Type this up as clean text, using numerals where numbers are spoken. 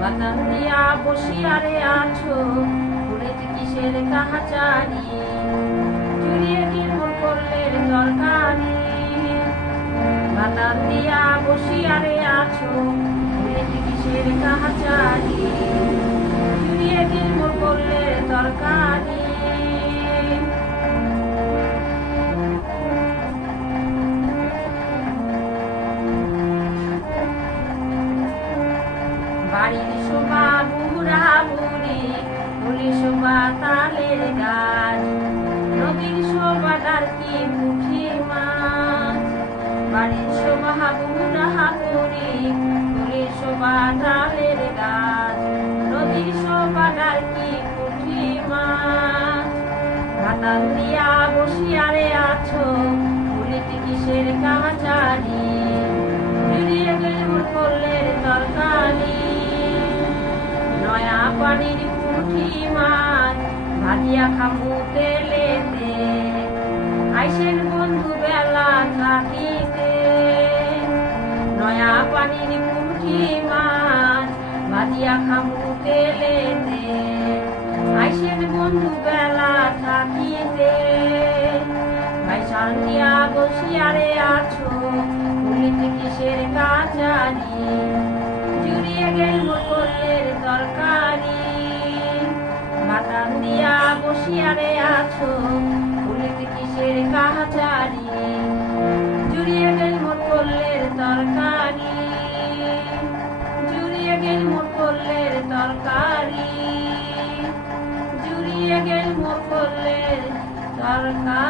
বাতান দিয়া বসিয়ারে আছো, ভুলেতে কিসের কাহাচারি, চুরিয়ে কি মোর করলের তরকারি। বাতান দিয়া বসিয়ারে আছো, ভুলেতে কিসের কাহাচারি, চুরিয়ে কি মোর করলের তরকারি। বাড়ির শোভা বুড়া বুড়ি, নদীর শোভা তালের গাছ, নদীর শোভা ডারকি পুঁটি মাছ। বাড়ির শোভা বুড়া বুড়ি, নদীর শোভা তালের গাছ, নদীর শোভা ডারকি পুঁটি মাছ। ভাতান দিয়া বসিয়ারে আছো, ভুলিতে কিসের কাহাচারি, জুড়িয়ে গেলে মোর করলের তরকারি। নয়া পানির পুঁটি মাছ ভাজিয়া খামু তেলেতে, আইসেন বন্ধু বেলা থাকিতে। নয়া পানির পুঁটি মাছ ভাজিয়া খামু তেলেতে, আইসেন বন্ধু বেলা থাকিতে। ভাই শান্তিয়া বসিয়ারে আছো, ভুলিতে কিসের কাচারি, জুড়িয়ে গেল মোর করলের তরকারি। বাতান দিয়া বসিয়ারে আছো, ভুলিতে কিসের কাহাচারি, জুড়িয়ে গেল মোর করলের তরকারি, জুড়িয়ে গেল মোর করলের তরকারি, জুড়িয়ে গেল মোর করলের তরকারি।